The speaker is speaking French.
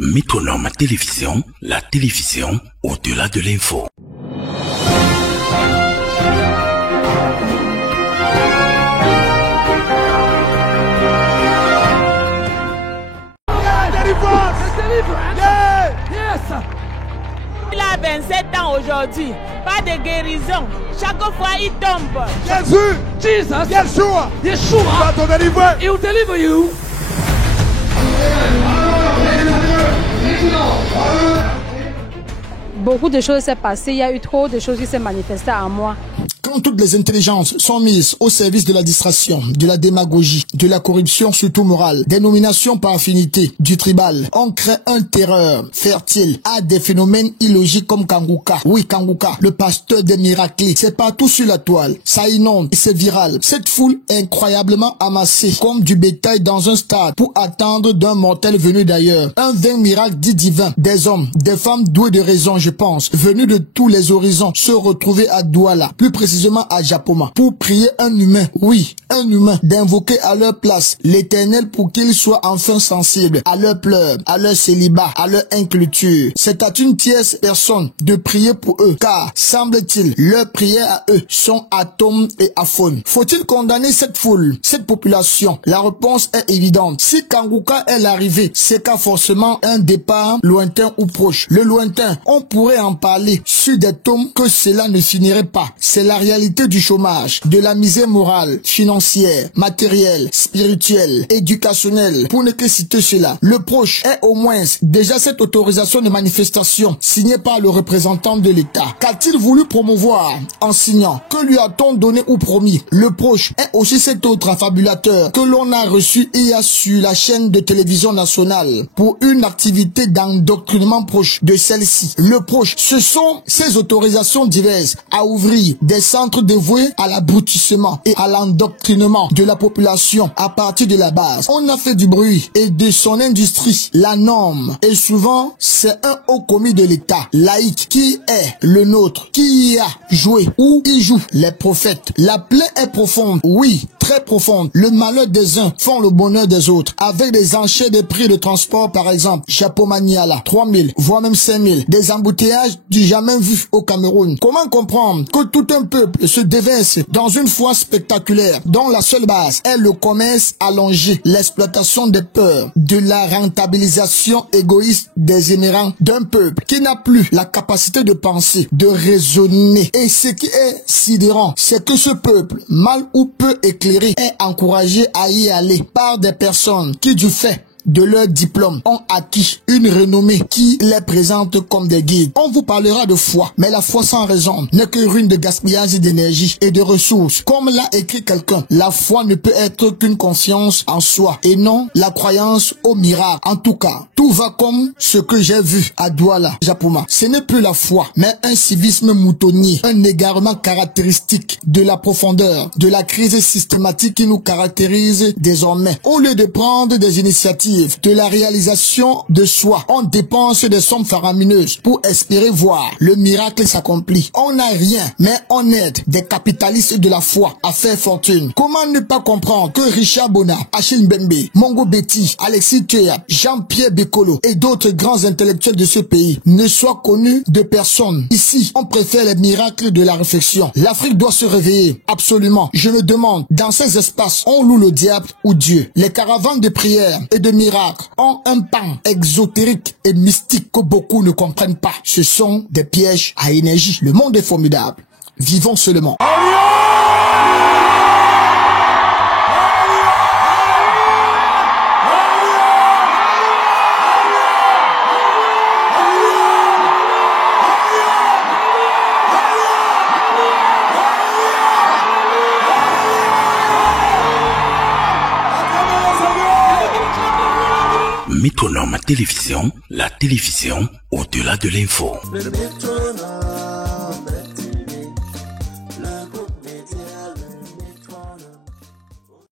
Métronome Télévision, la télévision au-delà de l'info. Il a 27 ans aujourd'hui, pas de guérison. Chaque fois il tombe. Yeshua, va te délivrer. He will deliver you. Beaucoup de choses s'est passé, il y a eu trop de choses qui s'est manifestées en moi. Quand toutes les intelligences sont mises au service de la distraction, de la démagogie, de la corruption surtout morale, des nominations par affinité, du tribal, on crée un terreur fertile à des phénomènes illogiques comme Kanguka. Oui, Kanguka, le pasteur des miracles. C'est partout sur la toile. Ça inonde et c'est viral. Cette foule incroyablement amassée comme du bétail dans un stade pour attendre d'un mortel venu d'ailleurs. Un vain miracle dit divin. Des hommes, des femmes douées de raison, je pense, venus de tous les horizons, se retrouver à Douala, plus précisément à Japoma, pour prier un humain, oui, un humain, d'invoquer à leur place l'Éternel pour qu'ils soient enfin sensibles à leurs pleurs, à leur célibat, à leur inculture. C'est à une tierce personne de prier pour eux, car, semble-t-il, leurs prières à eux sont atomes et aphones. Faut-il condamner cette foule, cette population? La réponse est évidente. Si Kanguka est l'arrivée, c'est qu'à forcément un départ lointain ou proche. Le lointain, on pourrait en parler sur des tomes que cela ne finirait pas. C'est la réalité du chômage, de la misère morale, financière, matérielle, spirituelle, éducationnelle, pour ne que citer cela. Le proche est au moins déjà cette autorisation de manifestation signée par le représentant de l'État. Qu'a-t-il voulu promouvoir en signant? Que lui a-t-on donné ou promis? Le proche est aussi cet autre affabulateur que l'on a reçu hier sur la chaîne de télévision nationale pour une activité d'endoctrinement proche de celle-ci. Le proche, ce sont ces autorisations diverses à ouvrir des centres dévoués à l'abrutissement et à l'endoctrinement de la population à partir de la base. On a fait du bruit et de son industrie la norme. Et souvent, c'est un haut commis de l'État laïque qui est le nôtre, qui y a joué ou y joue les prophètes. La plaie est profonde, oui, très profonde. Le malheur des uns font le bonheur des autres. Avec des enchères de prix de transport, par exemple, Japomaniala, 3000, voire même 5000. Des embouteillages du jamais vu au Cameroun. Comment comprendre que tout un peuple se déverse dans une foi spectaculaire dont la seule base est le commerce allongé, l'exploitation des peurs, de la rentabilisation égoïste des émirants d'un peuple qui n'a plus la capacité de penser, de raisonner. Et ce qui est sidérant, c'est que ce peuple, mal ou peu éclairé, est encouragé à y aller par des personnes qui, du fait de leur diplôme, ont acquis une renommée qui les présente comme des guides. On vous parlera de foi, mais la foi sans raison n'est que ruine de gaspillage d'énergie et de ressources. Comme l'a écrit quelqu'un, la foi ne peut être qu'une confiance en soi et non la croyance au miracle. En tout cas, tout va comme ce que j'ai vu à Douala, Japoma. Ce n'est plus la foi, mais un civisme moutonnier, un égarement caractéristique de la profondeur, de la crise systématique qui nous caractérise désormais. Au lieu de prendre des initiatives, de la réalisation de soi, on dépense des sommes faramineuses pour espérer voir le miracle s'accomplir. On n'a rien, mais on aide des capitalistes de la foi à faire fortune. Comment ne pas comprendre que Richard Bona, Achille Mbembe, Mongo Betty, Alexis Théa, Jean-Pierre Bekolo et d'autres grands intellectuels de ce pays ne soient connus de personne? Ici, on préfère les miracles de la réflexion. L'Afrique doit se réveiller, absolument. Je me demande, dans ces espaces, on loue le diable ou Dieu? Les caravanes de prière et de miracles ont un pan exotérique et mystique que beaucoup ne comprennent pas. Ce sont des pièges à énergie. Le monde est formidable. Vivons seulement. Métronome Télévision, la télévision au-delà de l'info. Le métronome.